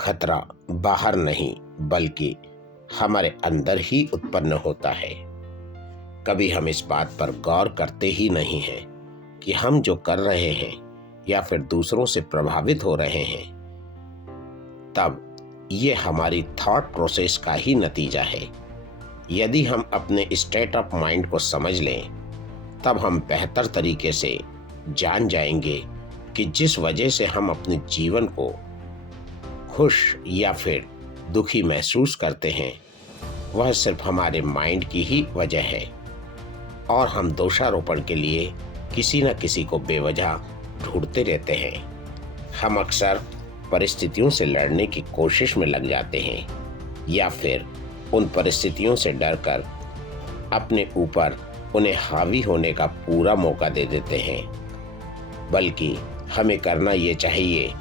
खतरा बाहर नहीं बल्कि हमारे अंदर ही उत्पन्न होता है। कभी हम इस बात पर गौर करते ही नहीं हैं कि हम जो कर रहे हैं या फिर दूसरों से प्रभावित हो रहे हैं, तब ये हमारी थॉट प्रोसेस का ही नतीजा है। यदि हम अपने स्टेट ऑफ माइंड को समझ लें, तब हम बेहतर तरीके से जान जाएंगे कि जिस वजह से हम अपने जीवन को खुश या फिर दुखी महसूस करते हैं, वह सिर्फ हमारे माइंड की ही वजह है और हम दोषारोपण के लिए किसी न किसी को बेवजह ढूंढते रहते हैं। हम अक्सर परिस्थितियों से लड़ने की कोशिश में लग जाते हैं या फिर उन परिस्थितियों से डरकर अपने ऊपर उन्हें हावी होने का पूरा मौका दे देते हैं। बल्कि हमें करना ये चाहिए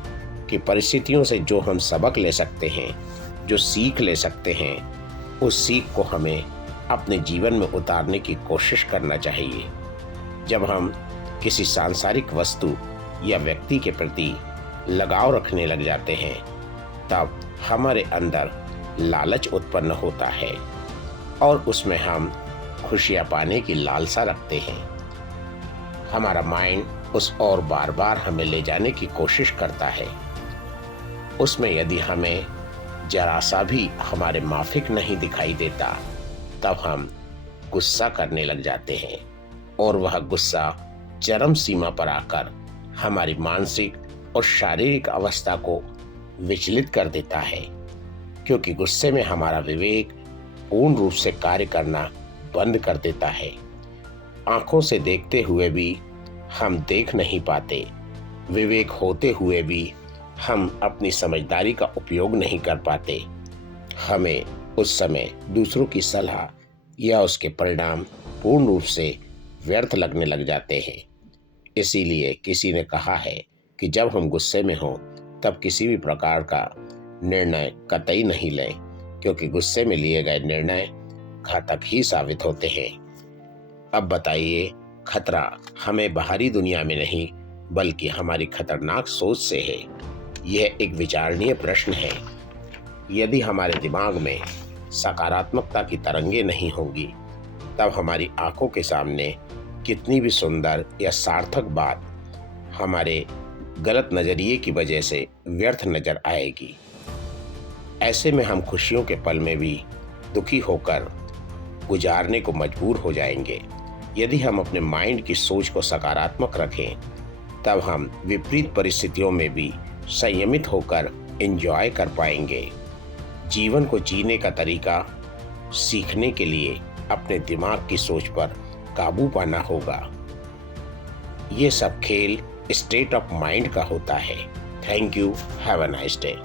कि परिस्थितियों से जो हम सबक ले सकते हैं, जो सीख ले सकते हैं, उस सीख को हमें अपने जीवन में उतारने की कोशिश करना चाहिए। जब हम किसी सांसारिक वस्तु या व्यक्ति के प्रति लगाव रखने लग जाते हैं, तब हमारे अंदर लालच उत्पन्न होता है और उसमें हम खुशियां पाने की लालसा रखते हैं। हमारा माइंड उस और बार बार हमें ले जाने की कोशिश करता है। उसमें यदि हमें जरा सा भी हमारे माफिक नहीं दिखाई देता, तब हम गुस्सा करने लग जाते हैं और वह गुस्सा चरम सीमा पर आकर हमारी मानसिक और शारीरिक अवस्था को विचलित कर देता है, क्योंकि गुस्से में हमारा विवेक पूर्ण रूप से कार्य करना बंद कर देता है। आंखों से देखते हुए भी हम देख नहीं पाते, विवेक होते हुए भी हम अपनी समझदारी का उपयोग नहीं कर पाते। हमें उस समय दूसरों की सलाह या उसके परिणाम पूर्ण रूप से व्यर्थ लगने लग जाते हैं। इसीलिए किसी ने कहा है कि जब हम गुस्से में हों, तब किसी भी प्रकार का निर्णय कतई नहीं लें, क्योंकि गुस्से में लिए गए निर्णय घातक ही साबित होते हैं। अब बताइए, खतरा हमें बाहरी दुनिया में नहीं बल्कि हमारी खतरनाक सोच से है। यह एक विचारणीय प्रश्न है। यदि हमारे दिमाग में सकारात्मकता की तरंगें नहीं होंगी, तब हमारी आंखों के सामने कितनी भी सुंदर या सार्थक बात हमारे गलत नजरिए की वजह से व्यर्थ नजर आएगी। ऐसे में हम खुशियों के पल में भी दुखी होकर गुजारने को मजबूर हो जाएंगे। यदि हम अपने माइंड की सोच को सकारात्मक रखें, तब हम विपरीत परिस्थितियों में भी संयमित होकर एंजॉय कर पाएंगे। जीवन को जीने का तरीका सीखने के लिए अपने दिमाग की सोच पर काबू पाना होगा। ये सब खेल स्टेट ऑफ माइंड का होता है। Thank you. Have a nice day.